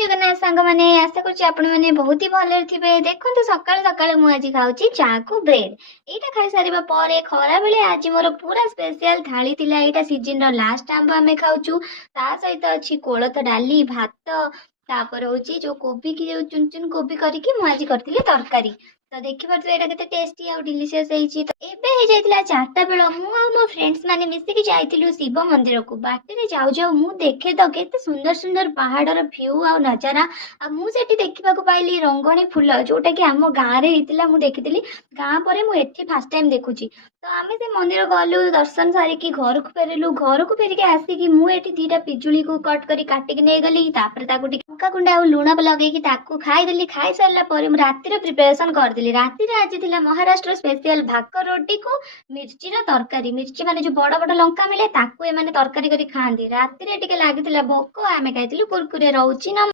ଜଗନ୍ନାଥ ସାଙ୍ଗମାନେ ଆଶା କରୁଛି ଆପଣମାନେ ବହୁତ ହି ଭଲରେ ଥିବେ। ଦେଖନ୍ତୁ ସକାଳୁ ସକାଳୁ ମୁଁ ଆଜି ଖାଉଛି ଚା କୁ ବ୍ରେଡ୍। ଏଇଟା ଖାଇସାରିବା ପରେ ଖରାବେଳେ ଆଜି ମୋର ପୁରା ସ୍ପେଶିଆଲ ଥାଳି ଥିଲା। ଏଇଟା ସିଜନର ଲାଷ୍ଟ ଆମ୍ବ ଆମେ ଖାଉଛୁ। ତା ସହିତ ଅଛି କୋଳଥ ଡାଲି, ଭାତ, ତାପରେ ହଉଛି ଯୋଉ କୋବି କି ଯୋଉ ଚୁନ ଚୁନ କୋବି କରିକି ମୁଁ ଆଜି କରିଥିଲି ତରକାରୀ। ତ ଦେଖିପାରୁଥିବେ ଏଇଟା କେତେ ଟେଷ୍ଟି ଆଉ ଡିଲିସିୟସ୍ ହେଇଛି। ତ ଏବେ ହେଇଯାଇଥିଲା 4ଟା ବେଳ, ମୁଁ ଆଉ ମୋ ଫ୍ରେଣ୍ଡସ୍ ମାନେ ମିଶିକି ଯାଇଥିଲୁ ଶିବ ମନ୍ଦିରକୁ। ବାଟରେ ଯାଉ ଯାଉ ମୁଁ ଦେଖେ ତ କେତେ ସୁନ୍ଦର ସୁନ୍ଦର ପାହାଡର ଭ୍ୟୁ ଆଉ ନଜାରା। ଆଉ ମୁଁ ସେଠି ଦେଖିବାକୁ ପାଇଲି ରଙ୍ଗଣୀ ଫୁଲ, ଯୋଉଟା କି ଆମ ଗାଁରେ ହେଇଥିଲା ମୁଁ ଦେଖିଥିଲି। ଗାଁ ପରେ ମୁଁ ଏଠି ଫାଷ୍ଟ ଟାଇମ୍ ଦେଖୁଛି। ତ ଆମେ ସେ ମନ୍ଦିର ଗଲୁ, ଦର୍ଶନ ସାରିକି ଘରକୁ ଫେରିଲୁ। ଘରକୁ ଫେରିକି ଆସିକି ମୁଁ ଏଠି 2ଟା ପିଜୁଳିକୁ କଟ୍ କରି କାଟିକି ନେଇଗଲି। ତାପରେ ତାକୁ ଟିକେ ଲଙ୍କା ଗୁଣ୍ଡ ଆଉ ଲୁଣ ଲଗେଇକି ତାକୁ ଖାଇଦେଲି। ଖାଇସାରିଲା ପରେ ମୁଁ ରାତିର ପ୍ରିପାରେସନ କରିଦେଲି। ରାତିରେ ଆଜି ଥିଲା ମହାରାଷ୍ଟ୍ର ସ୍ପେଶିଆଲ ଭାକ ରୋଟିକୁ ମିର୍ଚିର ତରକାରୀ। ମିର୍ଚି ମାନେ ଯୋଉ ବଡ ବଡ ଲଙ୍କା ମିଳେ, ତାକୁ ଏମାନେ ତରକାରୀ କରି ଖାଆନ୍ତି। ରାତିରେ ଟିକେ ଲାଗିଥିଲା ଭୋକ, ଆମେ ଖାଇଥିଲୁ କୁରକୁରେ। ରହୁଛି ନା।